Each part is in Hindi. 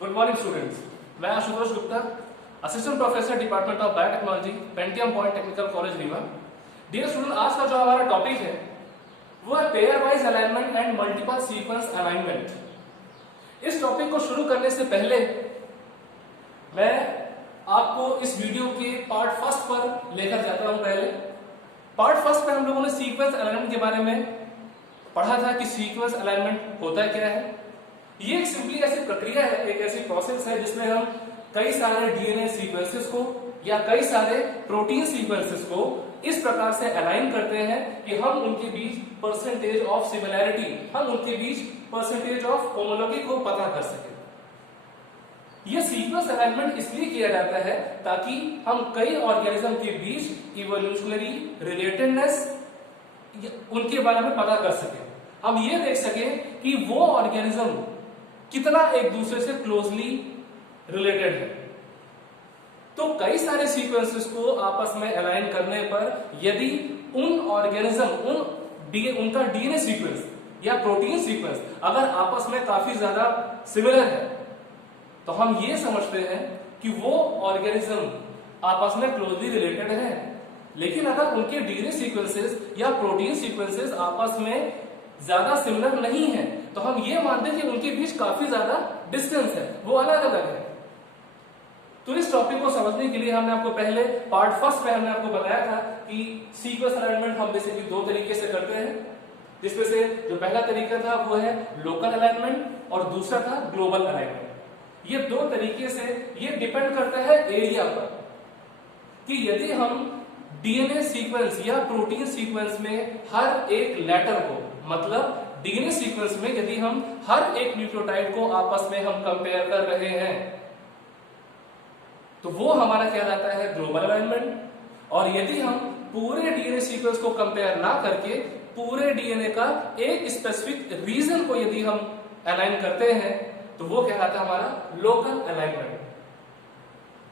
गुड मॉर्निंग स्टूडेंट्स, मैं Ashutosh Gupta, assistant professor department of biotechnology, Pentium point technical college Rewa. Dear student, आज का जो हमारा टॉपिक है वो है pairwise alignment and multiple sequence alignment. इस टॉपिक को शुरू करने से पहले मैं आपको इस वीडियो के पार्ट फर्स्ट पर लेकर जाता हूं। पहले पार्ट फर्स्ट में हम लोगों ने सीक्वेंस अलाइनमेंट के बारे में पढ़ा था कि सीक्वेंस अलाइनमेंट होता क्या है। ये एक सिंपली ऐसी प्रक्रिया है, एक ऐसी प्रोसेस है जिसमें हम कई सारे डीएनए सीक्वेंसेस को या कई सारे प्रोटीन सीक्वेंसेस को इस प्रकार से अलाइन करते हैं कि हम उनके बीच परसेंटेज ऑफ सिमिलैरिटी, हम उनके बीच परसेंटेज ऑफ होमोलॉजी को पता कर सकें। यह सीक्वेंस अलाइनमेंट इसलिए किया जाता है ताकि हम कई ऑर्गेनिज्म के बीच इवोल्यूशनरी रिलेटेडनेस उनके बारे में पता कर सकें। हम ये देख सकें कि वो ऑर्गेनिज्म कितना एक दूसरे से क्लोजली रिलेटेड है। तो कई सारे सीक्वेंसेस को आपस में अलाइन करने पर यदि उन ऑर्गेनिज्म उनका डीएनए सीक्वेंस या प्रोटीन सीक्वेंस अगर आपस में काफी ज्यादा सिमिलर है तो हम ये समझते हैं कि वो ऑर्गेनिज्म आपस में क्लोजली रिलेटेड है। लेकिन अगर उनके डीएनए सीक्वेंसेस या प्रोटीन सीक्वेंसेस आपस में ज्यादा सिमिलर नहीं है तो हम ये मानते हैं कि उनके बीच काफी ज्यादा डिस्टेंस है, वो अलग अलग है। तो इस टॉपिक को समझने के लिए हमने आपको पहले पार्ट फर्स्ट में हमने आपको बताया था कि सीक्वेंस अलाइनमेंट हम बेसिकली दो तरीके से करते हैं, जिसमें से जो पहला तरीका था वो है लोकल अलाइनमेंट और दूसरा था ग्लोबल अलाइनमेंट। ये दो तरीके से ये डिपेंड करता है एरिया पर कि यदि हम डीएनए सीक्वेंस या प्रोटीन सीक्वेंस में हर एक लेटर को, मतलब डीएनए सीक्वेंस में यदि हम हर एक न्यूक्लियोटाइड को आपस में हम कंपेयर कर रहे हैं तो वो हमारा कहलाता है ग्लोबल अलाइनमेंट। और यदि हम पूरे डीएनए सीक्वेंस को कंपेयर ना करके पूरे डीएनए का एक स्पेसिफिक रीजन को यदि हम अलाइन करते हैं तो वो कहलाता है हमारा लोकल अलाइनमेंट।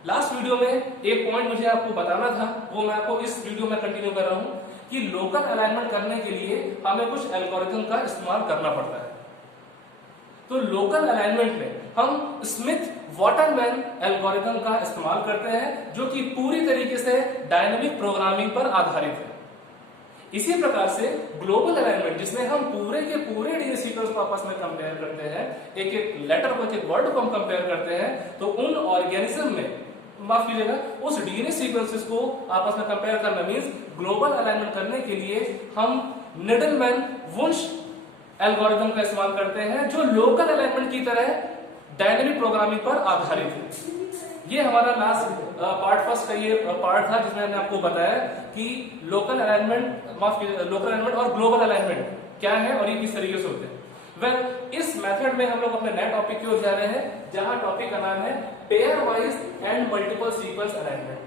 लास्ट वीडियो में एक पॉइंट मुझे आपको बताना था, वो मैं आपको इस वीडियो में कंटिन्यू कर रहा हूं कि लोकल अलाइनमेंट करने के लिए हमें कुछ एल्गोरिथम का इस्तेमाल करना पड़ता है। तो लोकल अलाइनमेंट में हम स्मिथ वाटरमैन एल्गोरिथम का इस्तेमाल करते हैं जो कि पूरी तरीके से डायनेमिक प्रोग्रामिंग पर आधारित है। इसी प्रकार से ग्लोबल अलाइनमेंट जिसमें हम पूरे के पूरे डीएनए सीक्वेंस को आपस में कंपेयर करते हैं, एक एक लेटर को, एक एक वर्ड को हम कंपेयर करते हैं, तो उन ऑर्गेनिज्म में, माफ कीजिएगा, उस डीएनए सीक्वेंसेस को आपस में कंपेयर करना मींस ग्लोबल अलाइनमेंट करने के लिए हम नीडलमैन वुंश एल्गोरिथम का इस्तेमाल करते हैं जो लोकल अलाइनमेंट की तरह डायनेमिक प्रोग्रामिंग पर आधारित है। ये हमारा लास्ट पार्ट फर्स्ट का ये पार्ट था जिसमें मैंने आपको बताया कि लोकल अलाइनमेंट, माफ कीजिएगा, लोकल अलाइनमेंट और ग्लोबल अलाइनमेंट क्या है और ये किस तरीके से होते हैं। वेल, इस मेथड में हम लोग अपने नए टॉपिक की ओर जा रहे हैं जहां टॉपिक का नाम है pair wise and multiple sequence alignment.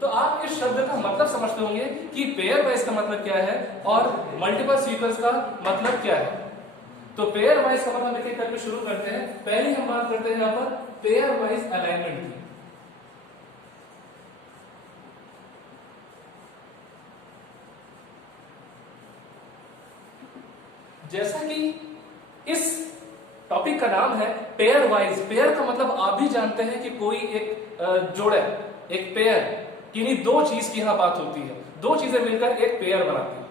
तो आप इस शब्द का मतलब समझते होंगे कि पेयर वाइज का मतलब क्या है और मल्टीपल सीक्वेंस का मतलब क्या है। तो पेयर वाइज का मतलब एक करके शुरू करते हैं। पहले हम बात करते हैं यहां पर पेयर वाइज अलाइनमेंट की। जैसा कि इस टॉपिक का नाम है पेयर वाइज, पेयर का मतलब आप भी जानते हैं कि कोई एक जोड़ा, एक पेयर, यानी दो चीज की यहां बात होती है, दो चीजें मिलकर एक पेयर बनाती है।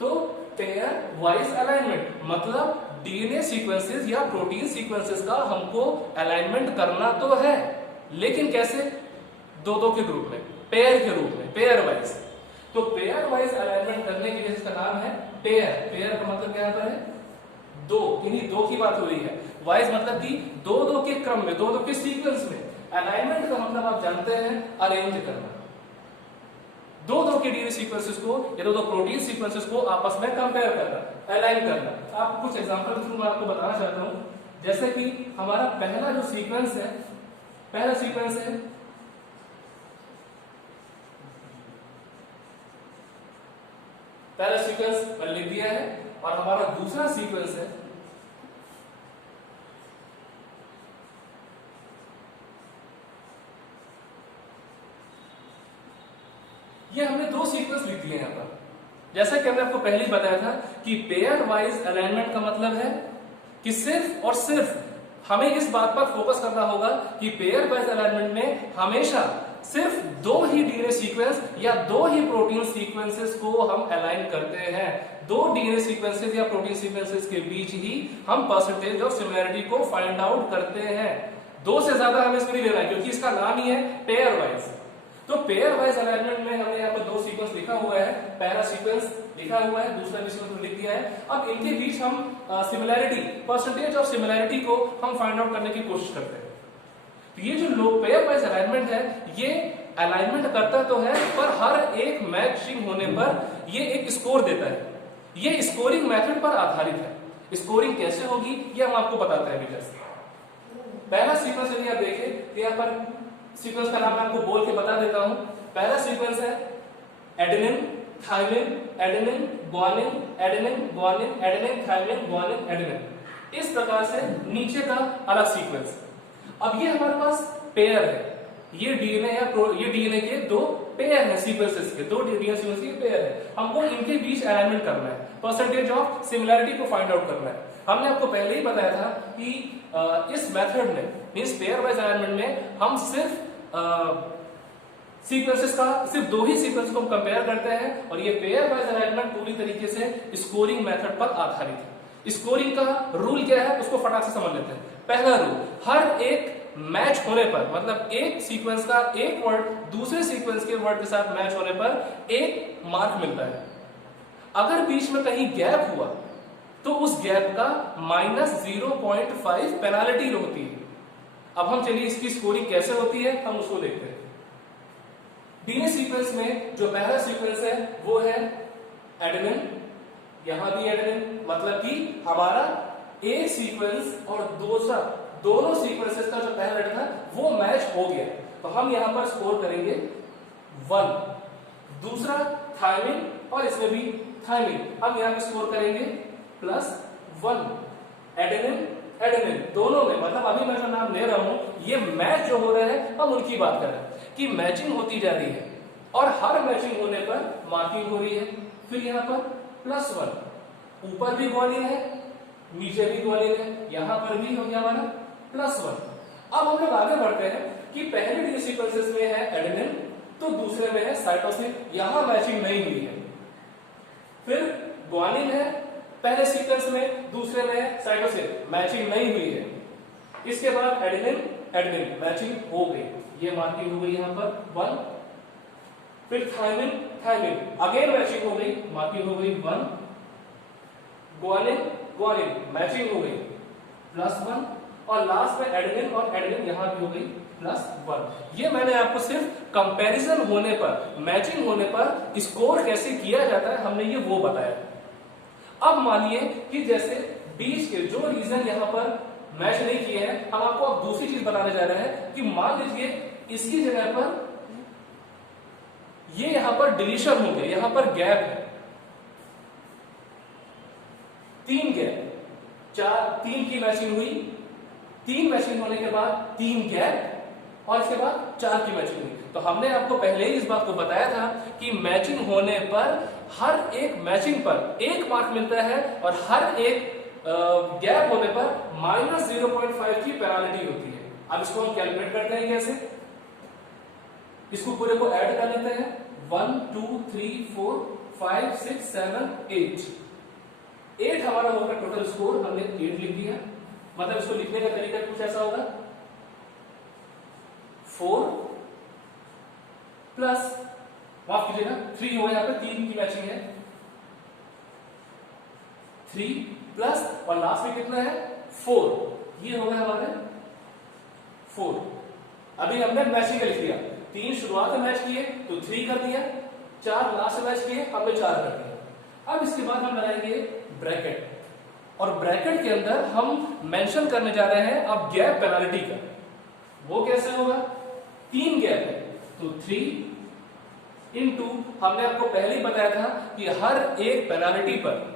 तो पेयर वाइज अलाइनमेंट मतलब डीएनए सीक्वेंसेस या प्रोटीन सीक्वेंसेस का हमको अलाइनमेंट करना तो है, लेकिन कैसे? दो दो के ग्रुप में, पेयर के रूप में, पेयर वाइज। तो पेयर वाइज अलाइनमेंट करने के लिए इसका नाम है पेयर। पेयर का मतलब क्या होता है? दो, यानी दो की बात हो रही है। वाइज मतलब कि दो दो के क्रम में, दो दो के सीक्वेंस में। अलाइनमेंट का मतलब आप जानते हैं अरेंज करना, दो दो के डीएनए सीक्वेंसेस को या दो दो प्रोटीन सीक्वेंसेस को आपस में कंपेयर करना, अलाइन करना। आप कुछ एग्जांपल के थ्रू मैं आपको बताना चाहता हूं। जैसे कि हमारा पहला जो सीक्वेंस है, पहला सीक्वेंस है पहला सीक्वेंस मैंने लिख दिया है और हमारा दूसरा सीक्वेंस है ये हमने दो सीक्वेंस लिख दिए यहां पर। जैसा कि हमने आपको पहले ही बताया था कि पेयर वाइज अलाइनमेंट का मतलब है कि सिर्फ और सिर्फ हमें इस बात पर फोकस करना होगा कि पेयर वाइज अलाइनमेंट में हमेशा सिर्फ दो ही डीएनए सीक्वेंस या दो ही प्रोटीन सीक्वेंसेस को हम अलाइन करते हैं। दो डीएनए सीक्वेंसेस या प्रोटीन सीक्वेंसेस के बीच ही हम परसेंटेज ऑफ सिमिलैरिटी को फाइंड आउट करते हैं। दो से ज्यादा हमें इसको नहीं लेना है क्योंकि इसका नाम ही है पेयर वाइज। तो पेयर वाइज अलाइनमेंट में हमने यहाँ पर दो सीक्वेंस लिखा हुआ है, पहला सीक्वेंस लिखा हुआ है, दूसरा भी सीक्वेंस लिख दिया है। अब इनके बीच हम सिमिलैरिटी, परसेंटेज ऑफ सिमिलैरिटी को हम फाइंड आउट करने की कोशिश करते हैं। तो ये जो पेयर वाइज अलाइनमेंट है, ये अलाइनमेंट करता तो है पर हर एक मैचिंग होने पर ये एक स्कोर देता है। ये स्कोरिंग मेथड पर आधारित है। स्कोरिंग कैसे होगी ये हम आपको बताते हैं अभी। पहला सीक्वेंस यदि आप देखें तो यहाँ पर सीक्वेंस का नाम मैं आपको बोल के बता देता हूं। पहला सीक्वेंस है adenine, thymine, adenine, guanine, adenine, guanine, adenine, thymine, guanine, adenine. इस प्रकार से नीचे का अलग सीक्वेंस। अब ये हमारे पास पेयर है, ये डीएनए ये डीएनए के दो पेयर है, सीक्वेंसेस के दो डीएनए सीक्वेंस के पेयर है। हमको इनके बीच अलाइनमेंट करना है, परसेंटेज ऑफ सिमिलैरिटी को फाइंड आउट करना है। हमने आपको पहले ही बताया था कि इस मेथड में, मींस पेयर वाइज अलाइनमेंट में, हम सिर्फ सीक्वेंसेस का सिर्फ दो ही सीक्वेंस को हम कंपेयर करते हैं और ये पेयर वाइज अलाइनमेंट पूरी तरीके से स्कोरिंग मेथड पर आधारित है। स्कोरिंग का रूल क्या है उसको फटाक से समझ लेते हैं। पहला रूल, हर एक मैच होने पर, मतलब एक सीक्वेंस का एक वर्ड दूसरे सीक्वेंस के वर्ड के साथ मैच होने पर एक मार्क मिलता है। अगर बीच में कहीं गैप हुआ तो उस गैप का -0.5 पेनाल्टी होती है। अब हम चलिए इसकी स्कोरिंग कैसे होती है हम उसको देखते हैं। डीएनए सीक्वेंस में जो पहला सीक्वेंस है वो है एडेनिन, यहां भी एडेनिन, मतलब कि हमारा एक सीक्वेंस और दूसरा, दोनों सीक्वेंसेस का जो पहला लेटर था वो मैच हो गया, तो हम यहां पर स्कोर करेंगे 1। दूसरा थाइमिन और इसमें भी थाइमिन, हम यहां पे स्कोर करेंगे +1। एडेनिन एडेनिन दोनों में, मतलब अभी मैं जो नाम ले रहा हूं ये मैच जो हो रहा है हम उनकी बात कर रहे हैं कि मैचिंग होती जा रही है और हर मैचिंग होने पर मार्किंग हो रही है। फिर यहां पर +1, ऊपर भी ग्वानिन है नीचे भी ग्वानिन है, यहां पर भी हो गया हमारा +1। अब हम लोग आगे बढ़ते हैं कि पहले डीएनए सीक्वेंसेस में है एडेनिन तो दूसरे में है साइटोसिन, यहां मैचिंग नहीं हुई है। फिर ग्वानिन है पहले सीक्वेंस में, दूसरे में है साइटोसिन, मैचिंग नहीं हुई है। इसके बाद एडेनिन एडेनिन मैचिंग हो गई, ये मार्किंग हो गई यहां पर 1। फिर थाइमिन थाइमिन अगेन मैचिंग हो गई, मार्किंग हो गई 1। ग्वानिन ग्वानिन मैचिंग हो गई +1 और लास्ट में एडेनिन और एडेनिन यहां भी हो गई +1। ये मैंने आपको सिर्फ कंपैरिजन होने पर, मैचिंग होने पर स्कोर कैसे किया जाता है हमने ये वो बताया। अब मानिए कि जैसे बीच के जो रीजन यहां पर मैच नहीं किए हैं, हम आपको अब दूसरी चीज बताने जा रहे हैं कि मान लीजिए इसकी जगह पर ये यहां पर डिलीशन हो गया, यहां पर गैप है, 3 गैप, 3 की मैचिंग हुई, 3 मैचिंग होने के बाद 3 गैप और इसके बाद 4 की मैचिंग हुई। तो हमने आपको पहले ही इस बात को बताया था कि मैचिंग होने पर हर एक मैचिंग पर 1 मार्क मिलता है और हर एक गैप होने पर -0.5 की पेनाल्टी होती है। अब इसको हम कैलकुलेट करते हैं कैसे, इसको पूरे को ऐड कर लेते हैं 1 2 3 4 5 6 7 8 हमारा होगा टोटल स्कोर, हमने 8 लिख दिया। मतलब इसको लिखने का तरीका कुछ ऐसा होगा 4 प्लस, माफ कीजिएगा 3 होगा, यहाँ पे 3 की मैचिंग है, 3 प्लस और लास्ट में कितना है 4, ये हो गया हमारे 4। अभी हमने मैचिंग का लिख दिया, 3 शुरुआत में मैच किए तो 3 कर दिया, 4 लास्ट में मैच किए हमने 4 कर दिया। अब इसके बाद हम लगाएंगे ब्रैकेट और ब्रैकेट के अंदर हम मेंशन करने जा रहे हैं अब गैप पेनाल्टी का। वो कैसे होगा, 3 गैप है तो 3 इनटू, हमने आपको पहले ही बताया था कि हर एक पेनाल्टी पर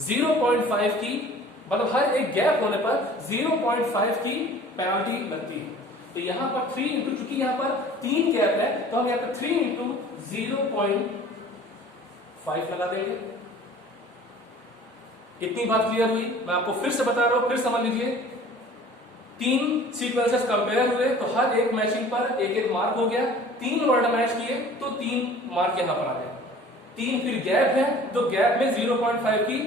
0.5 की, मतलब हर एक गैप होने पर 0.5 की पेनाल्टी लगती है। तो यहां पर 3 इंटू, चूंकि यहां पर 3 गैप है तो हम यहां पर 3 इंटू 0.5 लगा देंगे। इतनी बात क्लियर हुई, मैं आपको फिर से बता रहा हूं, फिर समझ लीजिए। 3 सीक्वेंसेस कंपेयर हुए तो हर एक मैचिंग पर एक एक मार्क हो गया, 3 वर्ड मैच किए तो 3 मार्क यहां पर आ गए। 3 फिर गैप है तो गैप में 0.5 की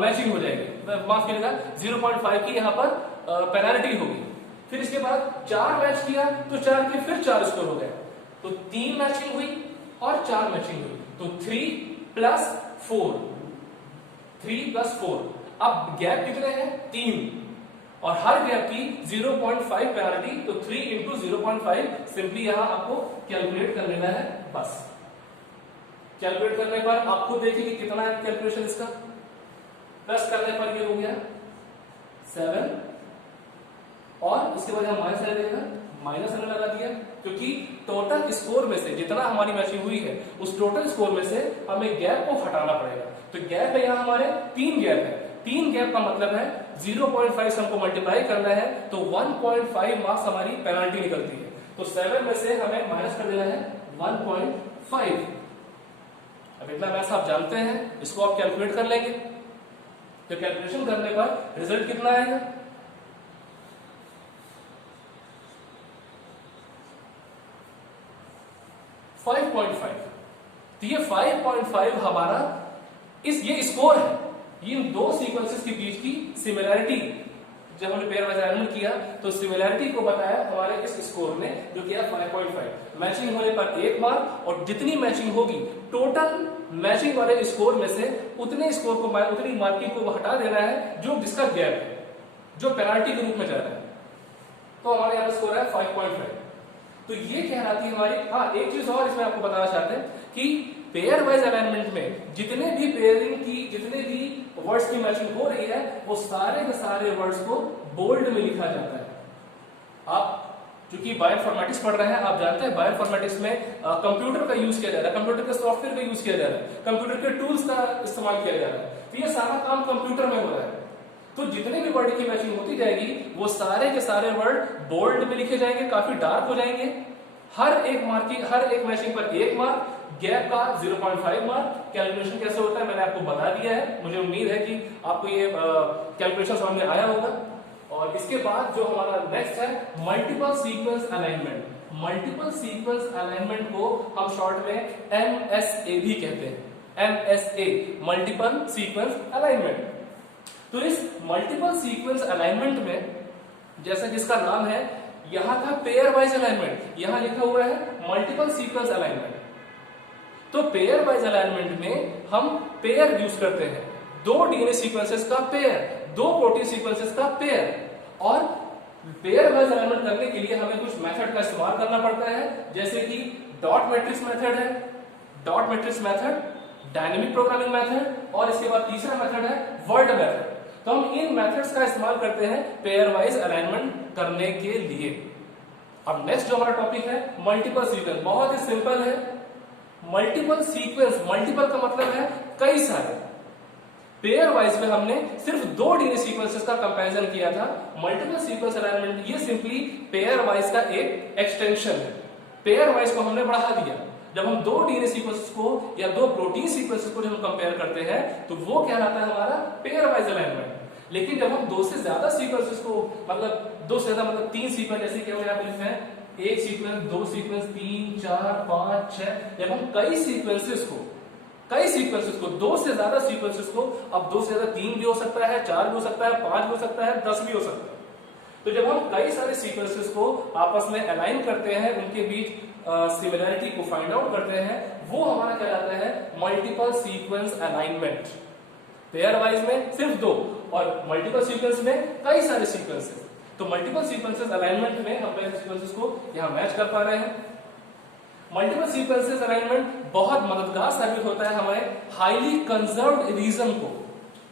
मैचिंग हो जाएगी, माफ कीजिएगा 0.5 की यहां पर पेनल्टी होगी। फिर इसके बाद 4 मैच किया तो 4 के फिर 4 स्कोर हो गया, तो 3 मैचिंग हुई और 4 मैचिंग हुई, तो 3 प्लस 4, 3 प्लस 4। अब गैप कितने हैं? 3, और हर गैप की 0.5 पेनल्टी, तो 3 इंटू 0.5 सिंपली यहां आपको कैलकुलेट कर लेना है बस। कैलकुलेट करने पर आपको देखिए कि कितना है कैलकुलेशन इसका, प्लस करने पर ये हो गया 7, और इसके बाद हम माइनस कर देगा, माइनस हमने लगा दिया, क्योंकि टोटल स्कोर में से जितना हमारी मैचिंग हुई है उस टोटल स्कोर में से हमें गैप को हटाना पड़ेगा। तो गैप है यहाँ हमारे 3 गैप है, 3 गैप का मतलब है 0.5 से हमको मल्टीप्लाई करना है तो 1.5 मार्क्स हमारी पेनल्टी निकलती है। तो 7 में से हमें माइनस कर देना है 1.5। अब इतना मैथ्स आप जानते हैं, इसको आप कैलकुलेट कर लेंगे, तो कैलकुलेशन करने पर रिजल्ट कितना आएगा? 5.5। तो ये 5.5 हमारा ये स्कोर है, ये इन 2 सीक्वेंसेस के बीच की सिमिलैरिटी। जब हमने पेयर वाइज अलाइनमेंट किया तो सिमिलैरिटी को बताया हमारे इस स्कोर ने, जो किया 5.5। मैचिंग होने पर 1 मार्क, और जितनी मैचिंग होगी टोटल मैचिंग वाले स्कोर में से उतने स्कोर को, उतनी मार्किंग को हटा देना है जो जिसका गैप है, जो पेनल्टी के रूप में जा रहा है। तो हमारे यहाँ स्कोर है 5.5। तो ये कहलाती है हमारी। हाँ, एक चीज और इसमें आपको बताना चाहते हैं कि पेयर वाइज अलाइनमेंट में जितने भी पेयरिंग की, जितने भी वर्ड्स की मैचिंग हो रही है, वो सारे के सारे वर्ड्स को बोल्ड में लिखा जाता है। आप क्योंकि बायोइन्फॉर्मेटिक्स पढ़ रहे हैं, आप जानते हैं बायोइन्फॉर्मेटिक्स में कंप्यूटर का यूज किया जा रहा है, कंप्यूटर के सॉफ्टवेयर का यूज किया जा रहा है, कंप्यूटर के टूल्स का इस्तेमाल किया जा रहा है। तो ये सारा काम कंप्यूटर में हो रहा है। तो जितने भी वर्ड की मैचिंग होती जाएगी वो सारे के सारे वर्ड बोल्ड में लिखे जाएंगे, काफी डार्क हो जाएंगे। हर एक मैचिंग पर 1 मार्क, गैप का 0.5 मार्क। कैलकुलेशन कैसे होता है मैंने आपको बता दिया है, मुझे उम्मीद है कि आपको ये कैलकुलेशन समझ में आया होगा। और इसके बाद जो हमारा नेक्स्ट है multiple sequence alignment. Multiple sequence alignment को हम शॉर्ट में MSA भी कहते हैं, MSA, मल्टीपल सीक्वेंस अलाइनमेंट। तो इस मल्टीपल सीक्वेंस अलाइनमेंट में, जैसा जिसका नाम है, यहां था पेयर वाइज अलाइनमेंट, यहां लिखा हुआ है मल्टीपल सीक्वेंस अलाइनमेंट। तो पेयर वाइज अलाइनमेंट में हम पेयर यूज करते हैं, 2 डीएनए सीक्वेंसेस का पेयर, 2 प्रोटीन सीक्वेंसेस का पेयर। और पेयर वाइज अलाइनमेंट करने के लिए हमें कुछ मेथड का इस्तेमाल करना पड़ता है, जैसे कि डॉट मैट्रिक्स मेथड है, dot matrix method, dynamic programming method, और इसके बाद तीसरा मेथड है वर्ड मेथड। तो हम इन मेथड्स का इस्तेमाल करते हैं पेयर वाइज अलाइनमेंट करने के लिए। अब नेक्स्ट जो हमारा टॉपिक है मल्टीपल सीक्वेंस, बहुत ही सिंपल है। मल्टीपल सीक्वेंस, मल्टीपल का मतलब है कई सारे। पेयर वाइज में हमने सिर्फ 2 डीएनए सीक्वेंसेस का कंपैरिजन किया था। मल्टीपल सीक्वेंस अलाइनमेंट ये सिंपली पेयर वाइज का एक एक्सटेंशन है। पेयर वाइज को हमने बढ़ा दिया। जब हम 2 डीएनए सीक्वेंसेस को या 2 प्रोटीन सीक्वेंसेस को जब हम कंपेयर करते हैं तो वो कहलाता है हमारा पेयर वाइज अलाइनमेंट। लेकिन जब हम 2 से ज्यादा सीक्वेंसेस को, मतलब 2 से ज्यादा मतलब 3 सीक्वेंस, जैसे कि हम यहाँ पे लिखते हैं 1 सीक्वेंस, 2 सीक्वेंस, 3, 4, 5, 6, जब हम कई सीक्वेंसेस को 2 से ज्यादा सीक्वेंसेस को, अब 2 से ज्यादा 3 भी हो सकता है, 4 भी हो सकता है, 5 भी हो सकता है, 10 भी हो सकता है। तो जब हम कई सारे सीक्वेंसेस को आपस में अलाइन करते हैं, उनके बीच सिमिलैरिटी को फाइंड आउट करते हैं, वो हमारा कहलाता है multiple sequence alignment. Pair wise में सिर्फ 2 और मल्टीपल सीक्वेंस में कई सारे सीक्वेंसेस। तो मल्टीपल सीक्वेंसेस अलाइनमेंट में हम पहले सीक्वेंसेस को यहां मैच कर पा रहे हैं। मल्टीपल सीक्वेंसेस अलाइनमेंट बहुत मददगार साबित होता है हमारे हाईली कंजर्व्ड रीजन को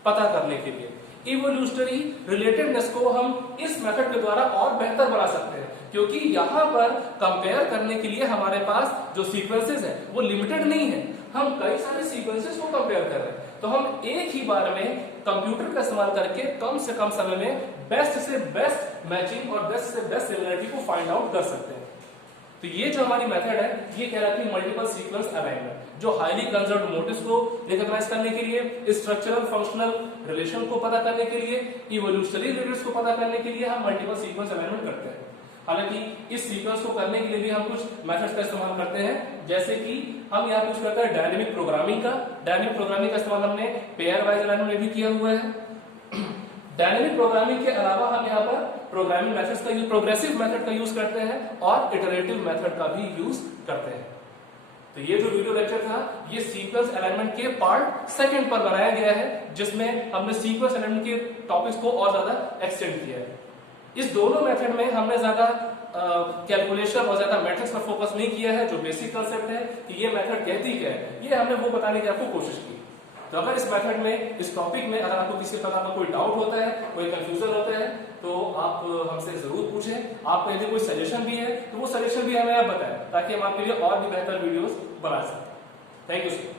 पता करने के लिए। इवोल्यूशनरी रिलेटेडनेस को हम इस मेथड के द्वारा और बेहतर बना सकते हैं, क्योंकि यहां पर कंपेयर करने के लिए हमारे पास जो सीक्वेंसेस है वो लिमिटेड नहीं है, हम कई सारे सीक्वेंसेस को कंपेयर कर रहे हैं। तो हम एक ही बार में कंप्यूटर का इस्तेमाल करके कम से कम समय में बेस्ट से बेस्ट मैचिंग और बेस्ट से बेस्ट सिमिलरिटी को फाइंड आउट कर सकते हैं। तो ये जो हमारी मेथड है ये कहलाती है मल्टीपल सीक्वेंस अलाइनमेंट, जो हाईली कंजर्व्ड मोटिव्स को रिकॉग्नाइज करने के लिए, स्ट्रक्चरल फंक्शनल रिलेशन को पता करने के लिए, इवोल्यूशनरी रिलेशंस को पता करने के लिए हम मल्टीपल सीक्वेंस अलाइनमेंट करते हैं। हालांकि इस सीक्वेंस को करने के लिए भी हम कुछ मेथड्स का इस्तेमाल करते हैं, जैसे कि हम यहाँ कुछ करते हैं डायनेमिक प्रोग्रामिंग का। डायनेमिक प्रोग्रामिंग का इस्तेमाल हमने पेयर वाइज अलाइनमेंट में भी किया हुआ है। डायनेमिक प्रोग्रामिंग के अलावा हम यहाँ पर प्रोग्रामिंग मेथड्स का यूज, प्रोग्रेसिव मेथड का यूज करते हैं और इटरेटिव मेथड का भी यूज करते हैं। तो ये जो वीडियो लेक्चर था ये सीक्वेंस अलाइनमेंट के पार्ट सेकंड पर बनाया गया है, जिसमें हमने सीक्वेंस अलाइनमेंट के टॉपिक्स को और ज्यादा एक्सटेंड किया है। इस दोनों मेथड में हमने ज्यादा कैलकुलेशन और ज्यादा मेथड्स पर फोकस नहीं किया है। जो बेसिक कंसेप्ट है कि ये मेथड कहती क्या है, ये हमने वो बताने की आपको कोशिश की। तो अगर इस मेथड में, इस टॉपिक में अगर आपको किसी प्रकार का कोई डाउट होता है, कोई कंफ्यूजन होता है, तो आप हमसे जरूर पूछें। आपको यदि कोई सजेशन भी है तो वो सजेशन भी हमें आप बताएं, ताकि हम आपके लिए और भी बेहतर वीडियोस बना सकें। Thank you sir.